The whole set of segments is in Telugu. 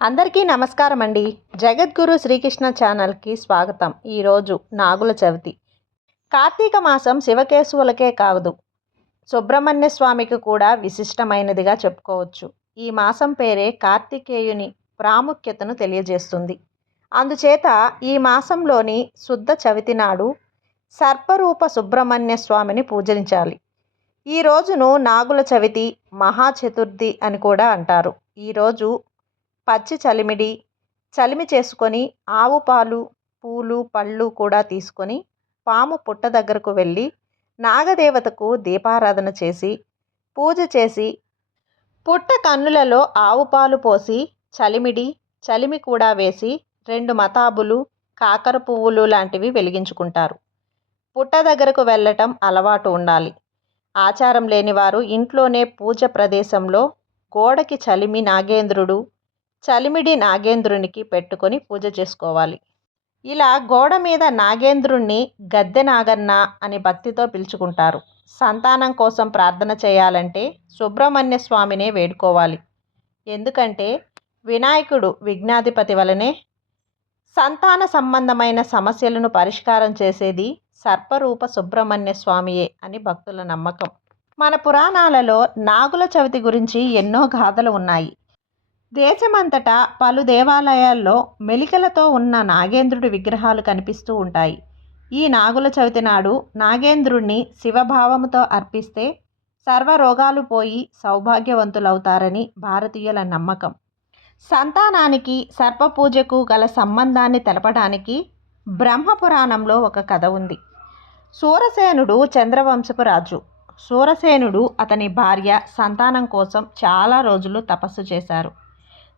అందరికీ నమస్కారం అండి. జగద్గురు శ్రీకృష్ణ ఛానల్కి స్వాగతం. ఈరోజు నాగుల చవితి. కార్తీక మాసం శివకేశవులకే కాదు, సుబ్రహ్మణ్య స్వామికి కూడా విశిష్టమైనదిగా చెప్పుకోవచ్చు. ఈ మాసం పేరే కార్తికేయుని ప్రాముఖ్యతను తెలియజేస్తుంది. అందుచేత ఈ మాసంలోని శుద్ధ చవితి నాడు సర్పరూప సుబ్రహ్మణ్య స్వామిని పూజించాలి. ఈ రోజును నాగుల చవితి, మహాచతుర్థి అని కూడా అంటారు. ఈరోజు పచ్చి చలిమి చేసుకొని ఆవు పాలు, పూలు, పళ్ళు కూడా తీసుకొని పాము పుట్ట దగ్గరకు వెళ్ళి నాగదేవతకు దీపారాధన చేసి పూజ చేసి పుట్ట కన్నులలో ఆవు పాలు పోసి చలిమి కూడా వేసి 2 మతాబులు, కాకర పువ్వులు లాంటివి వెలిగించుకుంటారు. పుట్ట దగ్గరకు వెళ్ళటం అలవాటు ఉండాలి. ఆచారం లేనివారు ఇంట్లోనే పూజ ప్రదేశంలో గోడకి చలిమిడి నాగేంద్రునికి పెట్టుకొని పూజ చేసుకోవాలి. ఇలా గోడ మీద నాగేంద్రుణ్ణి గద్దె నాగన్న అని భక్తితో పిలుచుకుంటారు. సంతానం కోసం ప్రార్థన చేయాలంటే సుబ్రహ్మణ్య స్వామినే వేడుకోవాలి. ఎందుకంటే వినాయకుడు విఘ్నాధిపతి వలనే సంతాన సంబంధమైన సమస్యలను పరిష్కారం చేసేది సర్పరూప సుబ్రహ్మణ్య స్వామియే అని భక్తుల నమ్మకం. మన పురాణాలలో నాగుల చవితి గురించి ఎన్నో గాథలు ఉన్నాయి. దేశమంతటా పలు దేవాలయాల్లో మెలికలతో ఉన్న నాగేంద్రుడి విగ్రహాలు కనిపిస్తూ ఉంటాయి. ఈ నాగుల చవితి నాడు నాగేంద్రుణ్ణి శివభావముతో అర్పిస్తే సర్వరోగాలు పోయి సౌభాగ్యవంతులవుతారని భారతీయుల నమ్మకం. సంతానానికి సర్పపూజకు గల సంబంధాన్ని తెలపడానికి బ్రహ్మపురాణంలో ఒక కథ ఉంది. సూరసేనుడు చంద్రవంశపు రాజు. సూరసేనుడు, అతని భార్య సంతానం కోసం చాలా రోజులు తపస్సు చేశారు.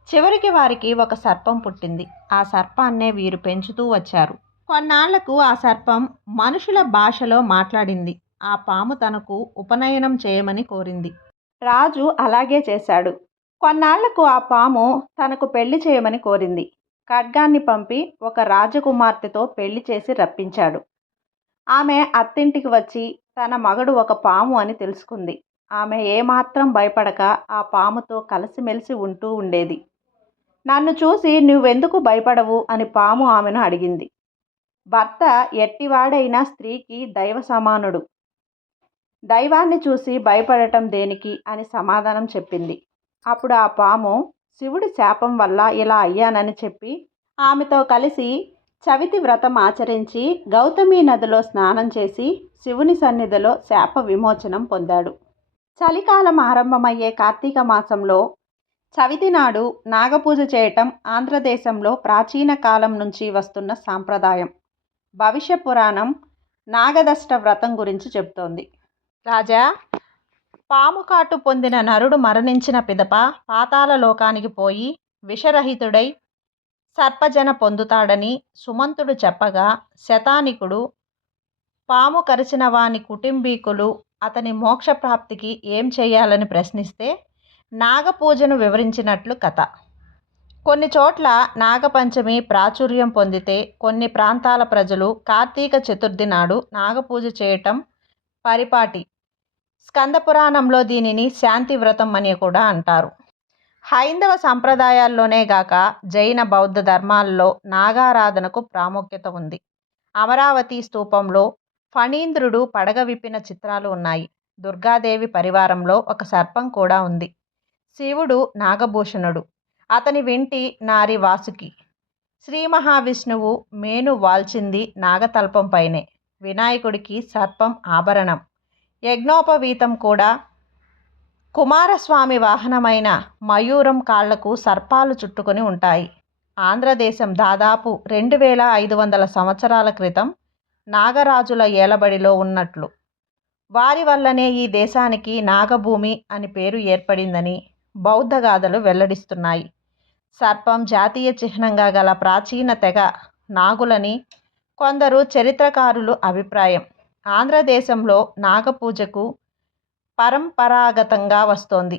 చివరికి వారికి ఒక సర్పం పుట్టింది. ఆ సర్పాన్నే వీరు పెంచుతూ వచ్చారు. కొన్నాళ్లకు ఆ సర్పం మనుషుల భాషలో మాట్లాడింది. ఆ పాము తనకు ఉపనయనం చేయమని కోరింది. రాజు అలాగే చేశాడు. కొన్నాళ్లకు ఆ పాము తనకు పెళ్లి చేయమని కోరింది. ఖడ్గాన్ని పంపి ఒక రాజకుమార్తెతో పెళ్లి చేసి రప్పించాడు. ఆమె అత్తింటికి వచ్చి తన మగడు ఒక పాము అని తెలుసుకుంది. ఆమె ఏమాత్రం భయపడక ఆ పాముతో కలిసిమెలిసి ఉంటూ ఉండేది. నన్ను చూసి నువ్వెందుకు భయపడవు అని పాము ఆమెను అడిగింది. భర్త ఎట్టివాడైనా స్త్రీకి దైవ సమానుడు. దైవాన్ని చూసి భయపడటం దేనికి అని సమాధానం చెప్పింది. అప్పుడు ఆ పాము శివుడి శాపం వల్ల ఇలా అయ్యానని చెప్పి ఆమెతో కలిసి చవితి వ్రతం ఆచరించి గౌతమి నదిలో స్నానం చేసి శివుని సన్నిధిలో శాప విమోచనం పొందాడు. చలికాలం ఆరంభమయ్యే కార్తీక మాసంలో చవితి నాడు నాగపూజ చేయటం ఆంధ్రదేశంలో ప్రాచీన కాలం నుంచి వస్తున్న సాంప్రదాయం. భవిష్య పురాణం నాగదష్ట వ్రతం గురించి చెబుతోంది. రాజా, పాము కాటు పొందిన నరుడు మరణించిన పిదప పాతాళ లోకానికి పోయి విషరహితుడై సర్పజన పొందుతాడని సుమంతుడు చెప్పగా శతానికుడు పాము కరిచిన వాని కుటుంబీకులు అతని మోక్షప్రాప్తికి ఏం చేయాలని ప్రశ్నిస్తే నాగపూజను వివరించినట్లు కథ. కొన్ని చోట్ల నాగపంచమి ప్రాచుర్యం పొందితే కొన్ని ప్రాంతాల ప్రజలు కార్తీక చతుర్థి నాడు నాగపూజ చేయటం పరిపాటి. స్కందపురాణంలో దీనిని శాంతి వ్రతం అని కూడా అంటారు. హైందవ సంప్రదాయాల్లోనే గాక జైన బౌద్ధ ధర్మాల్లో నాగారాధనకు ప్రాముఖ్యత ఉంది. అమరావతి స్తూపంలో ఫణీంద్రుడు పడగ విప్పిన చిత్రాలు ఉన్నాయి. దుర్గాదేవి పరివారంలో ఒక సర్పం కూడా ఉంది. శివుడు నాగభూషణుడు, అతని వెంటి నారి వాసుకి. శ్రీ మహావిష్ణువు మేను వాల్చింది నాగతల్పంపైనే. వినాయకుడికి సర్పం ఆభరణం. యజ్ఞోపవీతం కూడా. కుమారస్వామి వాహనమైన మయూరం కాళ్లకు సర్పాలు చుట్టుకొని ఉంటాయి. ఆంధ్రదేశం దాదాపు 2500 సంవత్సరాల క్రితం నాగరాజుల ఏలబడిలో ఉన్నట్లు, వారి వల్లనే ఈ దేశానికి నాగభూమి అని పేరు ఏర్పడిందని బౌద్ధ గాథలు వెల్లడిస్తున్నాయి. సర్పం జాతీయ చిహ్నంగా గల ప్రాచీన తెగ నాగులని కొందరు చరిత్రకారులు అభిప్రాయం. ఆంధ్రదేశంలో నాగపూజకు పరంపరాగతంగా వస్తోంది.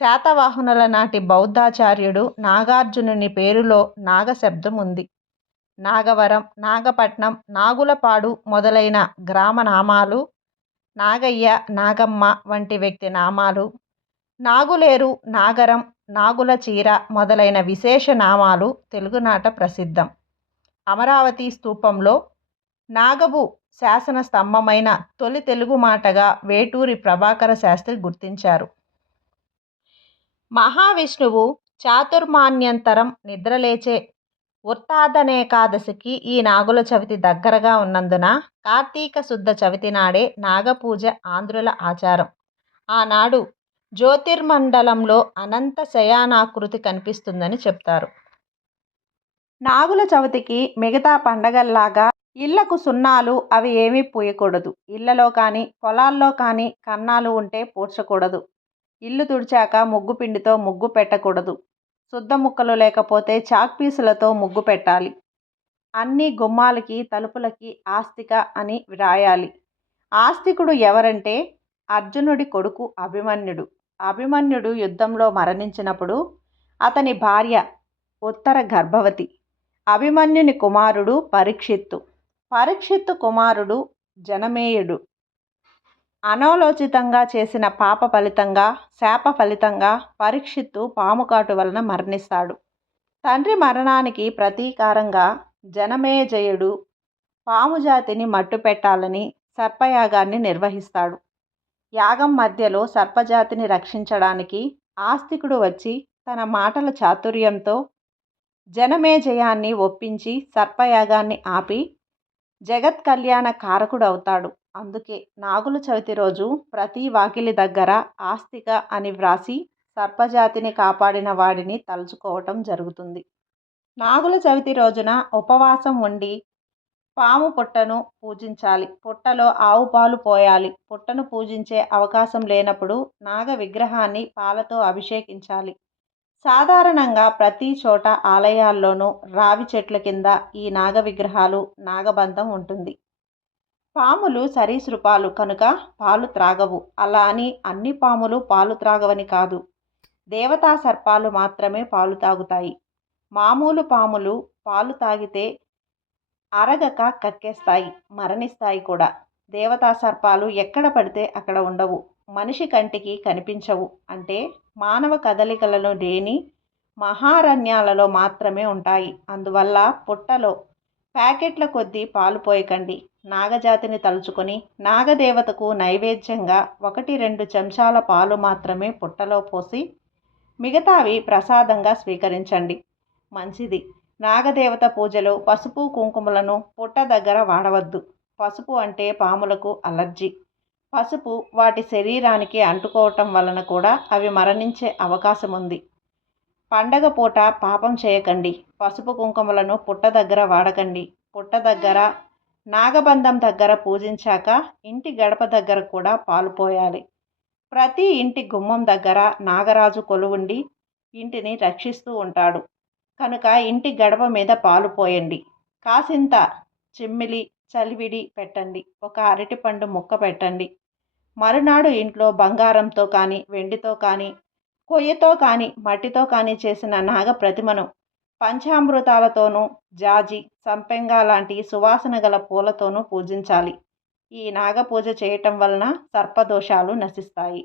శాతవాహనుల నాటి బౌద్ధాచార్యుడు నాగార్జునుని పేరులో నాగ శబ్దం ఉంది. నాగవరం, నాగపట్నం, నాగులపాడు మొదలైన గ్రామ నామాలు, నాగయ్య, నాగమ్మ వంటి వ్యక్తి నామాలు, నాగులేరు, నాగరం, నాగుల చీర మొదలైన విశేష నామాలు తెలుగునాట ప్రసిద్ధం. అమరావతి స్తూపంలో నాగబు శాసన స్తంభమైన తొలి తెలుగు మాటగా వేటూరి ప్రభాకర శాస్త్రి గుర్తించారు. మహావిష్ణువు చాతుర్మాన్యంతరం నిద్రలేచే ఉత్తాదనేకాదశికి ఈ నాగుల చవితి దగ్గరగా ఉన్నందున కార్తీక శుద్ధ చవితి నాడే నాగపూజ ఆంధ్రుల ఆచారం. ఆనాడు జ్యోతిర్మండలంలో అనంత శయానాకృతి కనిపిస్తుందని చెప్తారు. నాగుల చవితికి మిగతా పండగల్లాగా ఇళ్లకు సున్నాలు అవి ఏమీ పూయకూడదు. ఇళ్లలో కానీ పొలాల్లో కానీ కన్నాలు ఉంటే పూడ్చకూడదు. ఇల్లు తుడిచాక ముగ్గు పిండితో ముగ్గు పెట్టకూడదు. శుద్ధ ముక్కలు లేకపోతే చాక్పీసులతో ముగ్గు పెట్టాలి. అన్ని గుమ్మాలకి తలుపులకి ఆస్తిక అని వ్రాయాలి. ఆస్తికుడు ఎవరంటే అర్జునుడి కొడుకు అభిమన్యుడు. అభిమన్యుడు యుద్ధంలో మరణించినప్పుడు అతని భార్య ఉత్తర గర్భవతి. అభిమన్యుని కుమారుడు పరీక్షిత్తు. పరీక్షిత్తు కుమారుడు జనమేయుడు. అనాలోచితంగా చేసిన పాప ఫలితంగా శాప ఫలితంగా పరీక్షిత్తు పాముకాటు వలన మరణిస్తాడు. తండ్రి మరణానికి ప్రతీకారంగా జనమేజయుడు పాము జాతిని మట్టుపెట్టాలని సర్పయాగాన్ని నిర్వహిస్తాడు. యాగం మధ్యలో సర్పజాతిని రక్షించడానికి ఆస్తికుడు వచ్చి తన మాటల చాతుర్యంతో జనమేజయాన్ని ఒప్పించి సర్పయాగాన్ని ఆపి జగత్ కళ్యాణ కారకుడవుతాడు. అందుకే నాగుల చవితి రోజు ప్రతి వాకిలి దగ్గర ఆస్తిక అని వ్రాసి సర్పజాతిని కాపాడిన వాడిని తలుచుకోవటం జరుగుతుంది. నాగుల చవితి రోజున ఉపవాసం ఉండి పాము పుట్టను పూజించాలి. పుట్టలో ఆవు పాలు పోయాలి. పుట్టను పూజించే అవకాశం లేనప్పుడు నాగ విగ్రహాన్ని పాలతో అభిషేకించాలి. సాధారణంగా ప్రతి చోట ఆలయాల్లోనూ రావి చెట్ల కింద ఈ నాగ విగ్రహాలు నాగబంధం ఉంటుంది. పాములు సరీసృపాలు కనుక పాలు త్రాగవు. అలా అని అన్ని పాములు పాలు త్రాగవని కాదు. దేవతా సర్పాలు మాత్రమే పాలు తాగుతాయి. మామూలు పాములు పాలు తాగితే అరగక కక్కేస్తాయి, మరణిస్తాయి కూడా. దేవతా సర్పాలు ఎక్కడ పడితే అక్కడ ఉండవు, మనిషి కంటికి కనిపించవు. అంటే మానవ కదలికలను లేని మహారణ్యాలలో మాత్రమే ఉంటాయి. అందువల్ల పుట్టలో ప్యాకెట్ల కొద్దీ పాలు పోయకండి. నాగజాతిని తలుచుకొని నాగదేవతకు నైవేద్యంగా 1-2 చెంచాల పాలు మాత్రమే పుట్టలో పోసి మిగతావి ప్రసాదంగా స్వీకరించండి. మంచిది. నాగదేవత పూజలో పసుపు కుంకుమలను పుట్ట దగ్గర వాడవద్దు. పసుపు అంటే పాములకు అలర్జీ. పసుపు వాటి శరీరానికి అంటుకోవటం వలన కూడా అవి మరణించే అవకాశం ఉంది. పండగ పూట పాపం చేయకండి. పసుపు కుంకుమలను పుట్ట దగ్గర వాడకండి. పుట్ట దగ్గర నాగబంధం దగ్గర పూజించాక ఇంటి గడప దగ్గర కూడా పాలు పోయాలి. ప్రతి ఇంటి గుమ్మం దగ్గర నాగరాజు కొలువుండి ఇంటిని రక్షిస్తూ ఉంటాడు కనుక ఇంటి గడప మీద పాలు పోయండి. కాసింత చిమ్మిలి చలివిడి పెట్టండి. ఒక అరటిపండు ముక్క పెట్టండి. మరునాడు ఇంట్లో బంగారంతో కానీ వెండితో కానీ కొయ్యతో కానీ మట్టితో కానీ చేసిన నాగ ప్రతిమను పంచామృతాలతోనూ జాజి సంపెంగ లాంటి సువాసన గల పూలతోనూ పూజించాలి. ఈ నాగ పూజ చేయటం వలన సర్పదోషాలు నశిస్తాయి.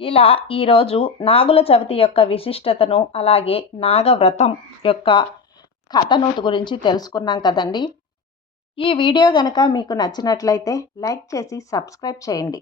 ఇలా ఈరోజు నాగుల చవితి యొక్క విశిష్టతను అలాగే నాగవ్రతం యొక్క కథను గురించి తెలుసుకున్నాం కదండి. ఈ వీడియో కనుక మీకు నచ్చినట్లయితే లైక్ చేసి సబ్స్క్రైబ్ చేయండి.